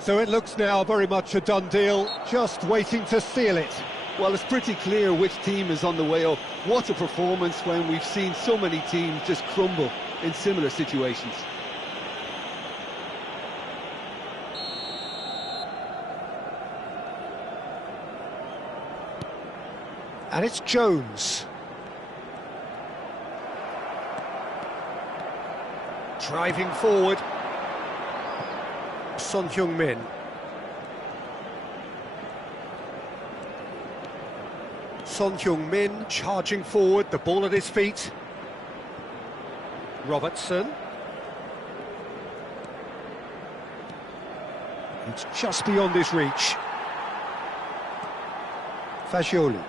So it looks now very much a done deal, just waiting to seal it. Well, it's pretty clear which team is on the way up. What a performance when we've seen so many teams just crumble in similar situations. And it's Jones. Driving forward. Son Heung-min. Son Heung-min charging forward, the ball at his feet. Robertson. It's just beyond his reach. Fagioli.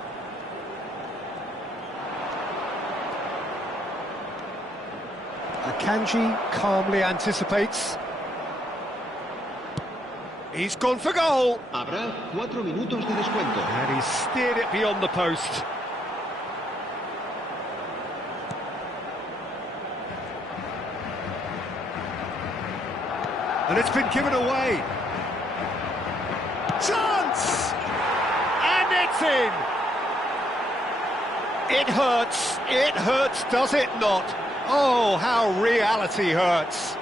Akanji calmly anticipates. He's gone for goal. Habrá 4 minutos de descuento. And he's steered it beyond the post. And it's been given away. Chance! And it's in! It hurts, does it not? Oh, how reality hurts.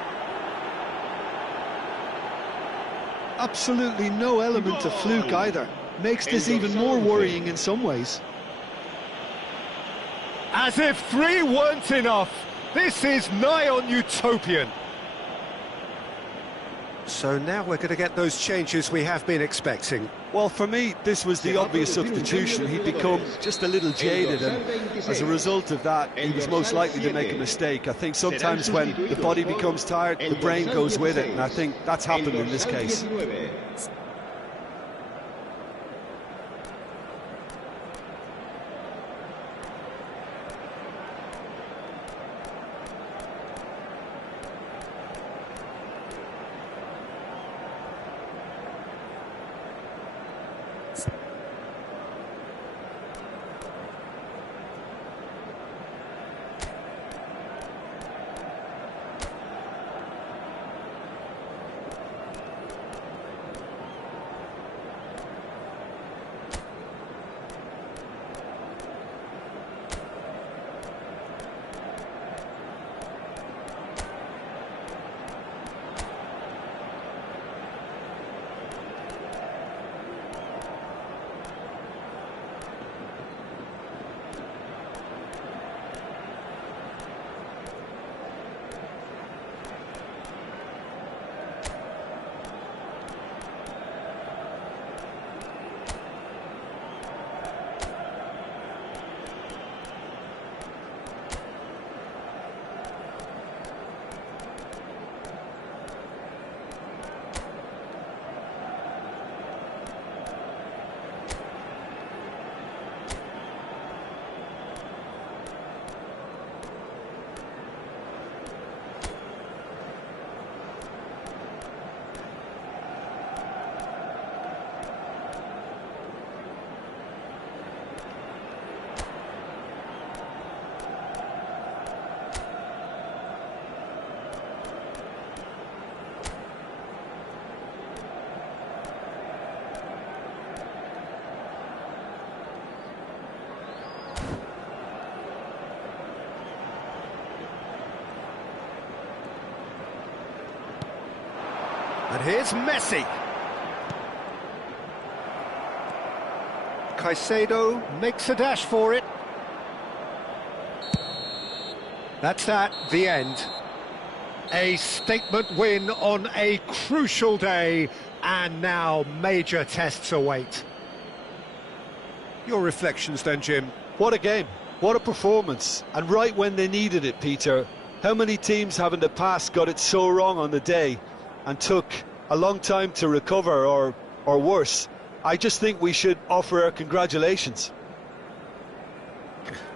Absolutely no element of fluke either. Makes this even more worrying in some ways. As if 3 weren't enough, this is nigh on utopian. So now we're going to get those changes we have been expecting. Well, for me, this was the obvious substitution. He'd become just a little jaded, and as a result of that, he was most likely to make a mistake. I think sometimes when the body becomes tired, the brain goes with it, and I think that's happened in this case. And here's Messi. Caicedo makes a dash for it. That's that, the end. A statement win on a crucial day, and now major tests await. Your reflections then, Jim? What a game, what a performance, and right when they needed it, Peter. How many teams have in the past got it so wrong on the day and took a long time to recover, or worse? I just think we should offer our congratulations.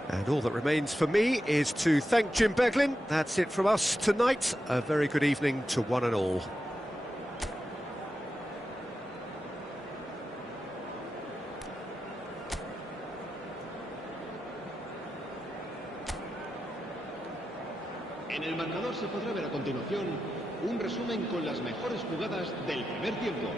And all that remains for me is to thank Jim Beglin. That's it from us tonight. A very good evening to one and all. En el marcador se podrá ver a continuación Un resumen con las mejores jugadas del primer tiempo.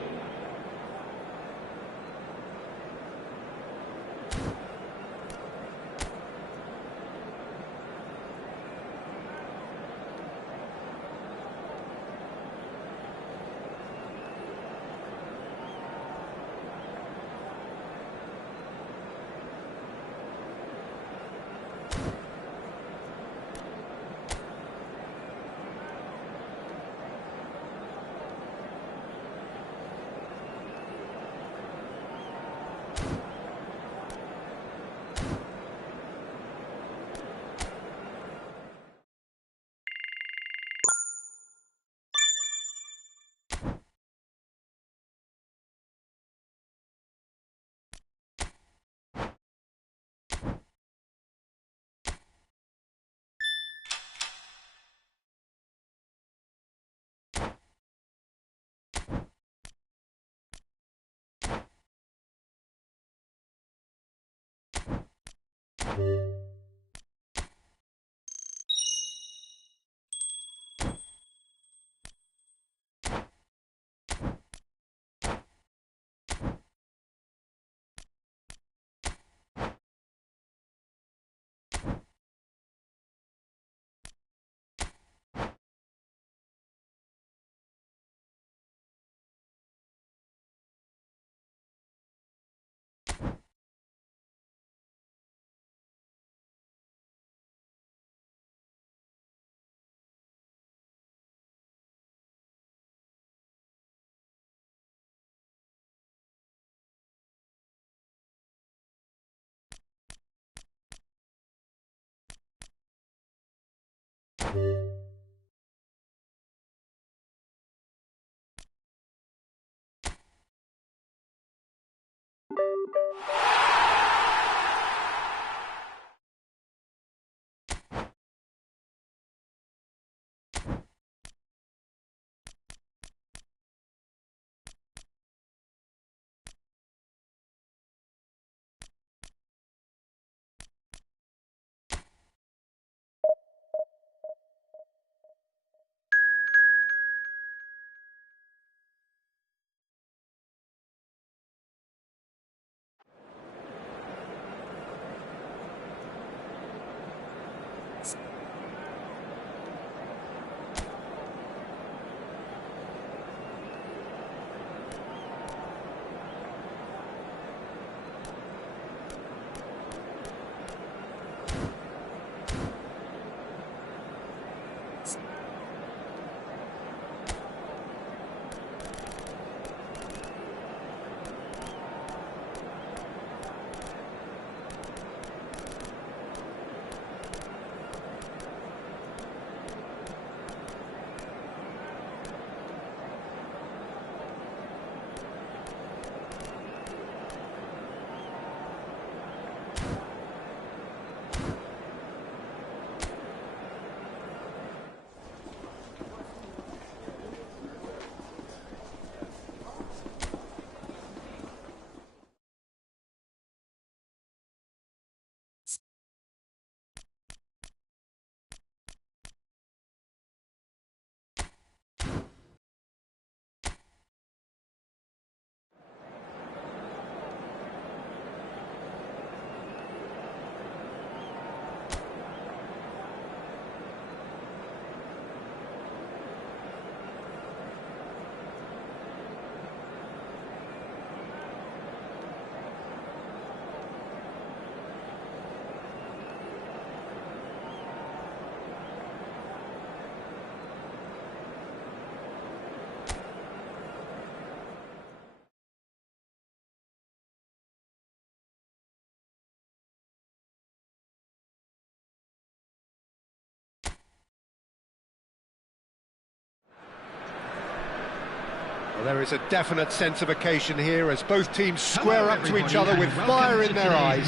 Well, there is a definite sense of occasion here as both teams square up to each other with fire in their eyes.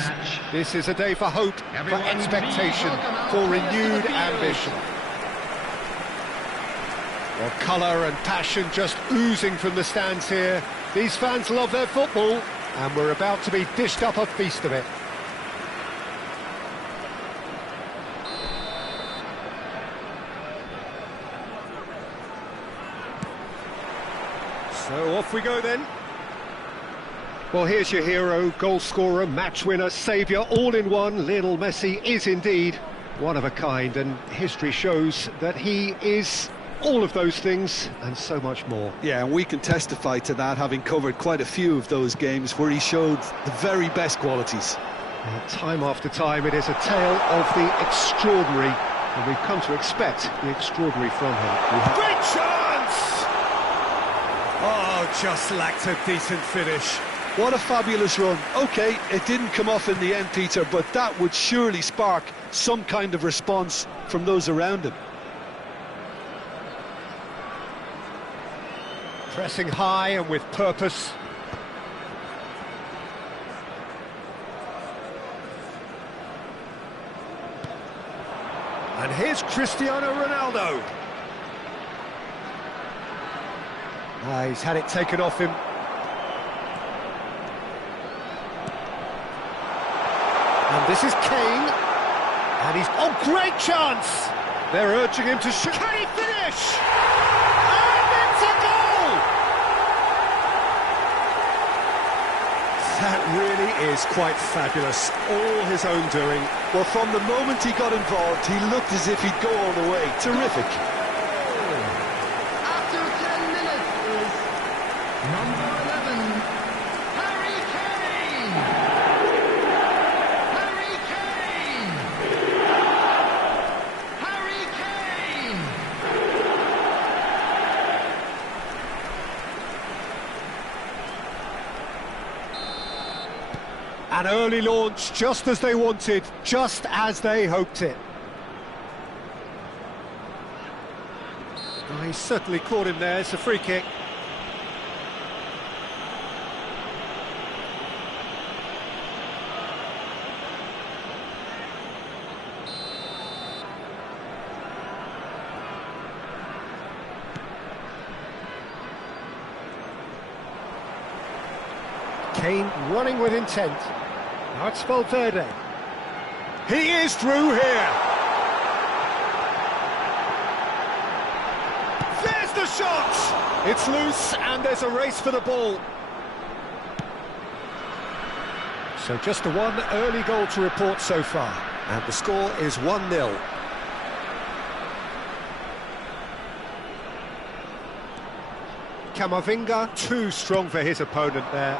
This is a day for hope, for expectation, for renewed ambition. Well, colour and passion just oozing from the stands here. These fans love their football, and we're about to be dished up a feast of it. So off we go then. Well, here's your hero, goal scorer, match winner, saviour, all in one. Lionel Messi is indeed one of a kind, and history shows that he is all of those things and so much more. Yeah, and we can testify to that, having covered quite a few of those games where he showed the very best qualities. Time after time, it is a tale of the extraordinary, and we've come to expect the extraordinary from him. Great chance! Oh, just lacked a decent finish. What a fabulous run. OK, it didn't come off in the end, Peter, but that would surely spark some kind of response from those around him. Pressing high and with purpose. And here's Cristiano Ronaldo. He's had it taken off him. And this is Kane. And he's... Oh, great chance! They're urging him to shoot. Can he finish? And it's a goal! That really is quite fabulous. All his own doing. Well, from the moment he got involved, he looked as if he'd go all the way. Terrific. After 10 minutes is number 11, Harry Kane! Harry Kane! Harry Kane! An early launch, just as they wanted, just as they hoped it. Oh, he certainly caught him there. It's a free kick. Kane running with intent. Now it's Valverde. He is through here. There's the shot! It's loose and there's a race for the ball. So just the one early goal to report so far. And the score is 1-0. Camavinga, too strong for his opponent there.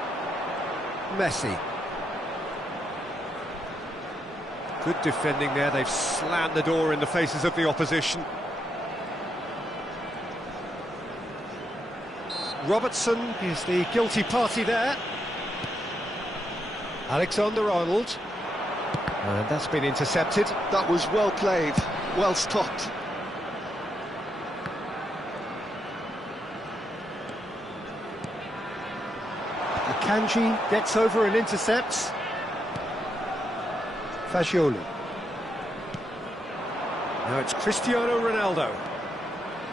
Messi. Good defending there, they've slammed the door in the faces of the opposition. Robertson is the guilty party there. Alexander-Arnold. And that's been intercepted. That was well played, well stopped. Akanji gets over and intercepts. Fagioli. Now it's Cristiano Ronaldo.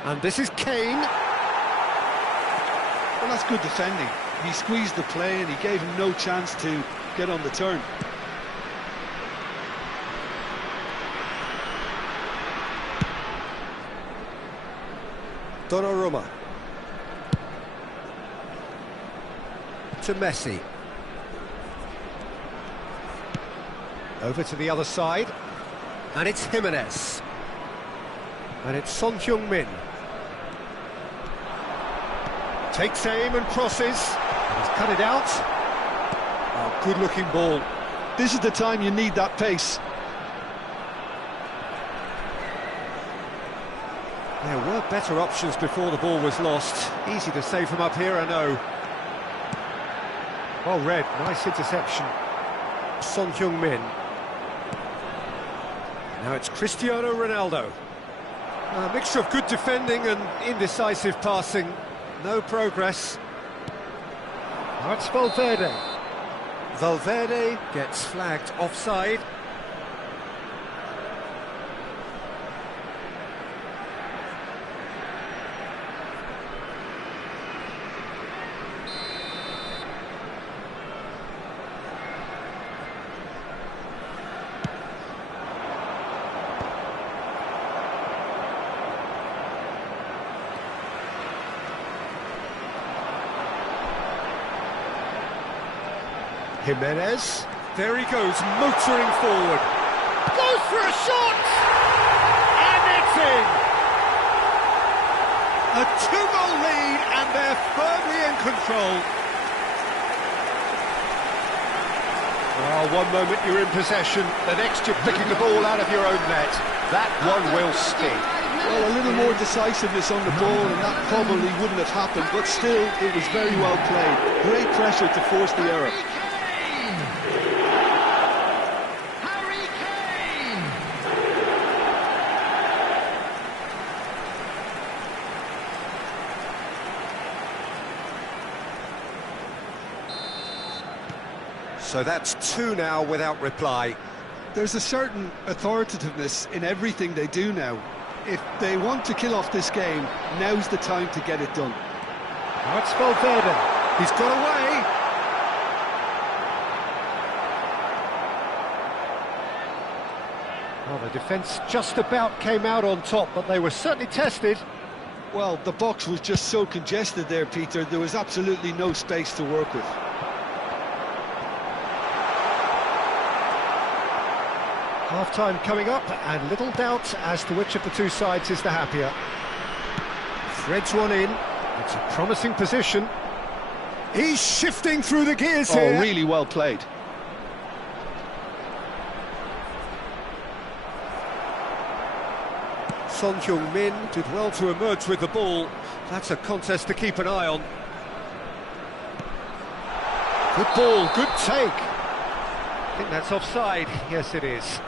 And this is Kane. Well, that's good defending. He squeezed the play and he gave him no chance to get on the turn. Donnarumma. To Messi. Over to the other side. And it's Jimenez. And it's Son Heung-min. Takes aim and crosses. And he's cut it out. Oh, good-looking ball. This is the time you need that pace. There were better options before the ball was lost. Easy to save from up here, I know. Well read, nice interception. Son Heung-min. Now it's Cristiano Ronaldo. A mixture of good defending and indecisive passing. No progress. Now it's Valverde. Valverde gets flagged offside. Jimenez. There he goes, motoring forward. Goes for a shot! And it's in! A 2-goal lead, and they're firmly in control. Oh, one moment you're in possession, the next you're picking the ball out of your own net. That one will sting. Well, a little more decisiveness on the ball, and that probably wouldn't have happened, but still, it was very well played. Great pressure to force the error. Harry Kane! So that's 2 now without reply. There's a certain authoritativeness in everything they do now. If they want to kill off this game, now's the time to get it done. Now it's Valverde. He's got away. Well, the defence just about came out on top, but they were certainly tested. Well, the box was just so congested there, Peter. There was absolutely no space to work with. Half-time coming up, and little doubt as to which of the two sides is the happier. Threads one in. It's a promising position. He's shifting through the gears here. Oh, really well played. Son Heung-min did well to emerge with the ball. That's a contest to keep an eye on. Good ball, good take. I think that's offside. Yes, it is.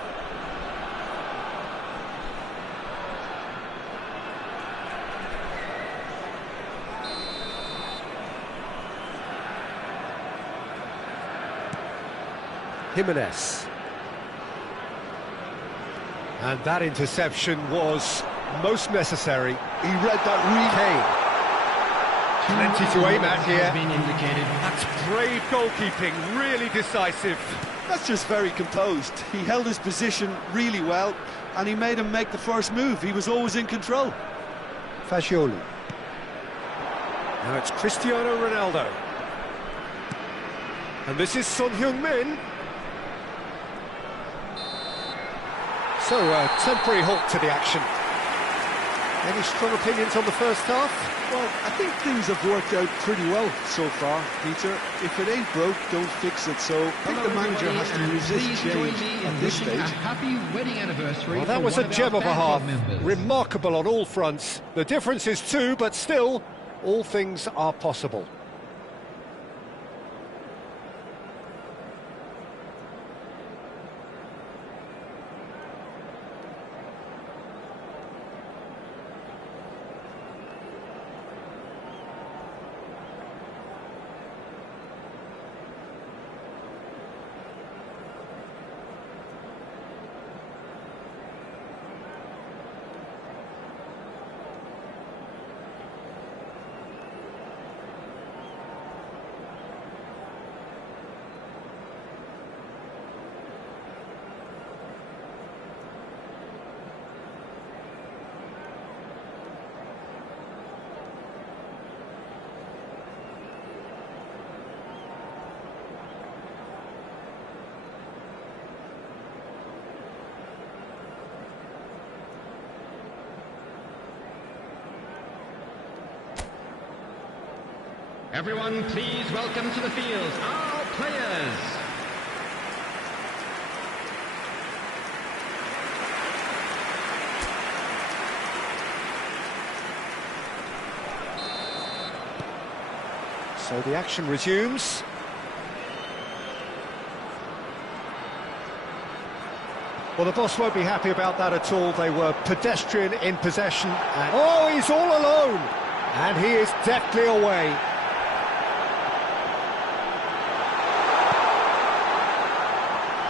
Jimenez. And that interception was most necessary. He read that Kane. Plenty to aim at here. Being indicated. That's brave goalkeeping, really decisive. That's just very composed. He held his position really well, and he made him make the first move. He was always in control. Fagioli. Now it's Cristiano Ronaldo. And this is Son Heung-min. So, a temporary halt to the action. Any strong opinions on the first half? Well, I think things have worked out pretty well so far, Peter. If it ain't broke, don't fix it. So I think the manager has to resist change at this stage. Happy wedding anniversary. Well, that was a gem of a half. Remarkable on all fronts. The difference is 2, but still, all things are possible. Everyone, please welcome to the field our players. So the action resumes. Well, the boss won't be happy about that at all. They were pedestrian in possession. And oh, he's all alone! And he is deftly away.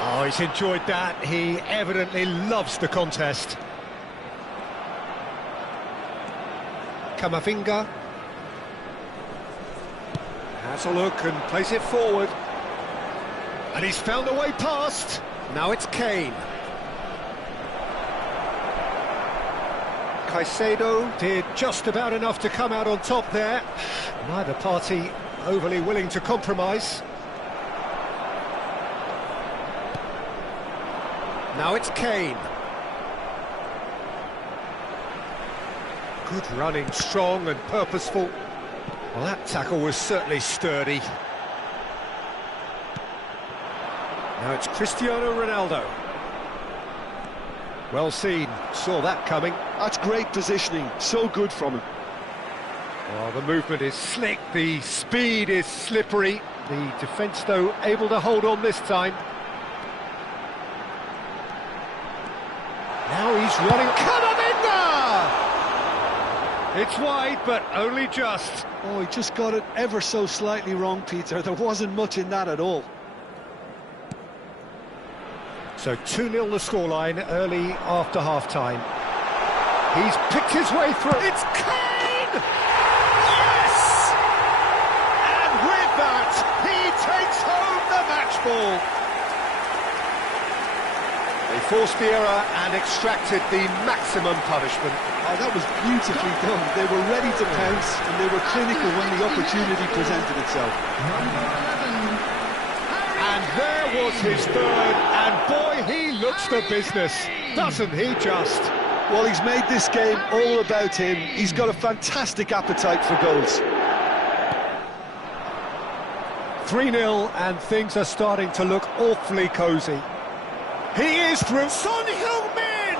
Oh, he's enjoyed that. He evidently loves the contest. Camavinga has a look and plays it forward. And he's found a way past. Now it's Kane. Caicedo did just about enough to come out on top there. Neither party overly willing to compromise. Now it's Kane. Good running, strong and purposeful. Well, that tackle was certainly sturdy. Now it's Cristiano Ronaldo. Well seen, saw that coming. That's great positioning, so good from him. Oh, the movement is slick, the speed is slippery. The defence, though, able to hold on this time. Now he's running. Camavinga! It's wide, but only just. Oh, he just got it ever so slightly wrong, Peter. There wasn't much in that at all. So 2-0 the scoreline early after half-time. He's picked his way through. It's Kane! Yes! And with that, he takes home the match ball. They forced the error and extracted the maximum punishment. Oh, that was beautifully done. They were ready to pounce, and they were clinical when the opportunity presented itself. And there was his third, and boy, he looks the business, doesn't he just? Well, he's made this game all about him. He's got a fantastic appetite for goals. 3-0, and things are starting to look awfully cosy. He is through. Son Heung-min!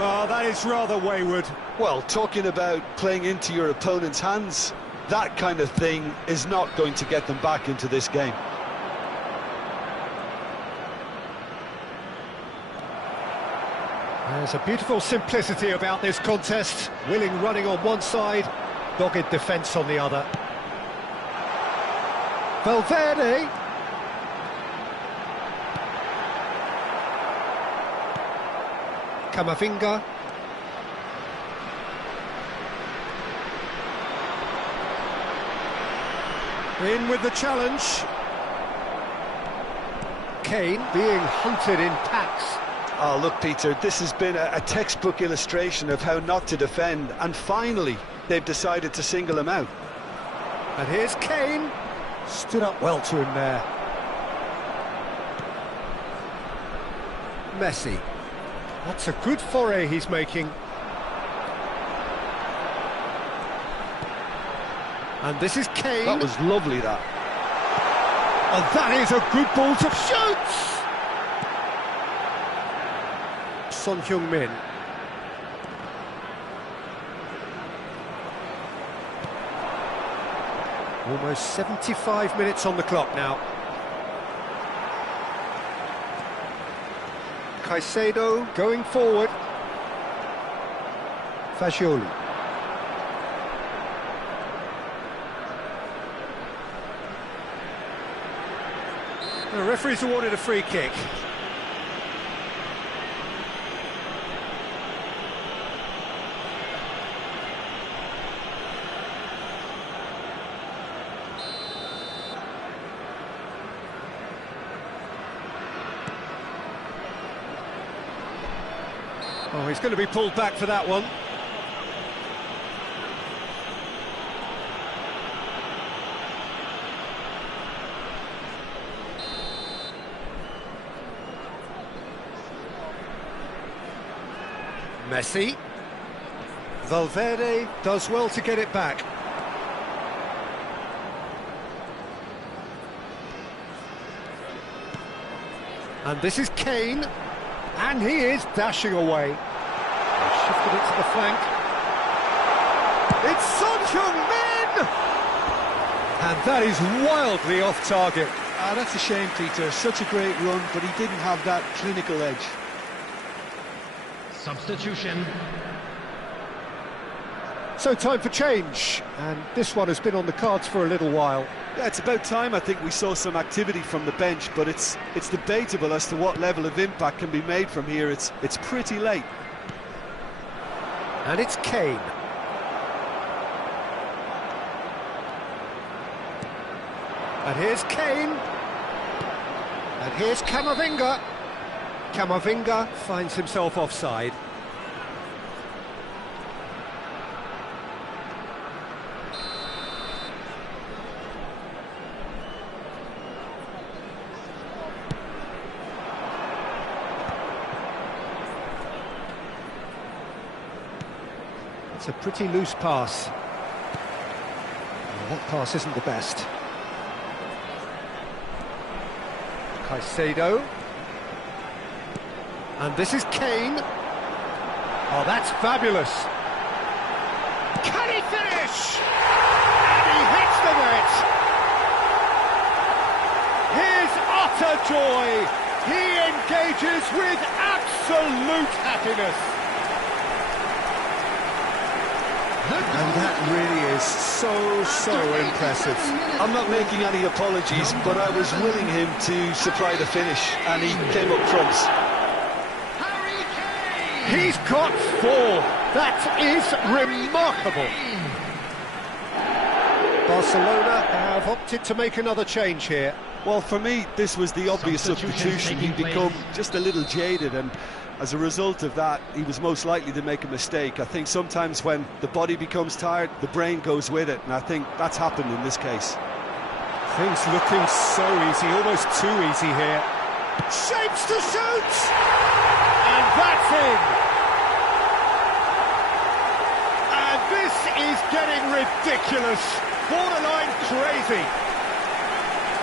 Oh, that is rather wayward. Well, talking about playing into your opponent's hands, that kind of thing is not going to get them back into this game. There's a beautiful simplicity about this contest. Willing running on one side, dogged defence on the other. Valverde. Camavinga. In with the challenge. Kane being hunted in packs. Oh, look, Peter, this has been a textbook illustration of how not to defend, and finally they've decided to single him out. And here's Kane. Stood up well to him there. Messi. That's a good foray he's making. And this is Kane. That was lovely, that. And that is a good ball to shoot! Son Heung-min. Almost 75 minutes on the clock now. Caicedo going forward. Fagioli. The referee's awarded a free kick. Oh, he's going to be pulled back for that one. Messi. Valverde does well to get it back. And this is Kane. And he is dashing away. Shifted it to the flank. It's Son Heung-min! And that is wildly off target. Ah, that's a shame, Peter. Such a great run, but he didn't have that clinical edge. Substitution. So time for change, and this one has been on the cards for a little while. Yeah, it's about time I think we saw some activity from the bench, but it's debatable as to what level of impact can be made from here. It's pretty late. And it's Kane. And here's Kane. And here's Camavinga. Camavinga finds himself offside. It's a pretty loose pass. Well, that pass isn't the best. Caicedo. And this is Kane. Oh, that's fabulous. Can he finish? And he hits the net. His utter joy. He engages with absolute happiness. And that really is so impressive. I'm not making any apologies, but I was willing him to supply the finish, and he came up trumps. He's got 4. That is remarkable. Barcelona have opted to make another change here. Well, for me, this was the obvious substitution. He'd become just a little jaded, and as a result of that, he was most likely to make a mistake. I think sometimes when the body becomes tired, the brain goes with it, and I think that's happened in this case. Things looking so easy, almost too easy here. Shapes to shoot! And that's in! And this is getting ridiculous, borderline crazy.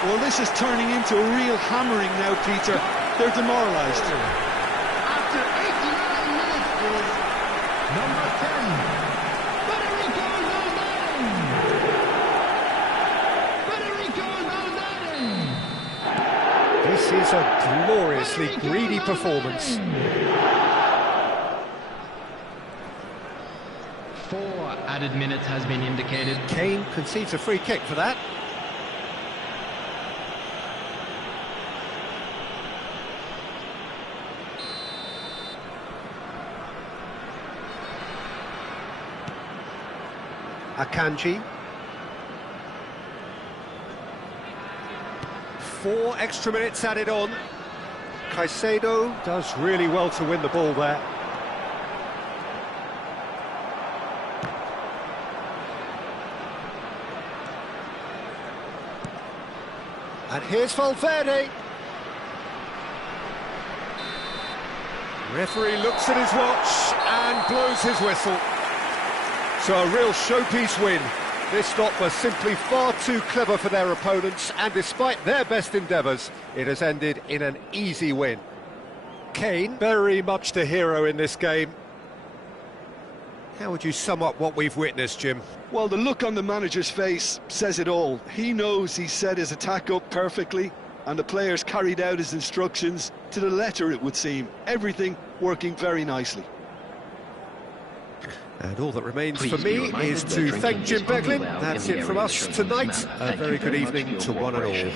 Well, this is turning into a real hammering now, Peter. They're demoralised. After 89 minutes is number 10. Federico Valverde! This is a gloriously greedy performance. 4 added minutes has been indicated. Kane concedes a free kick for that. Akanji. 4 extra minutes added on. Caicedo does really well to win the ball there. And here's Valverde. Referee looks at his watch and blows his whistle. So a real showpiece win. This stop was simply far too clever for their opponents, and despite their best endeavours, it has ended in an easy win. Kane, very much the hero in this game. How would you sum up what we've witnessed, Jim? Well, the look on the manager's face says it all. He knows he set his attack up perfectly, and the players carried out his instructions to the letter, it would seem. Everything working very nicely. And all that remains for me is to thank Jim Beglin. That's it from us tonight. A very good evening to one and all.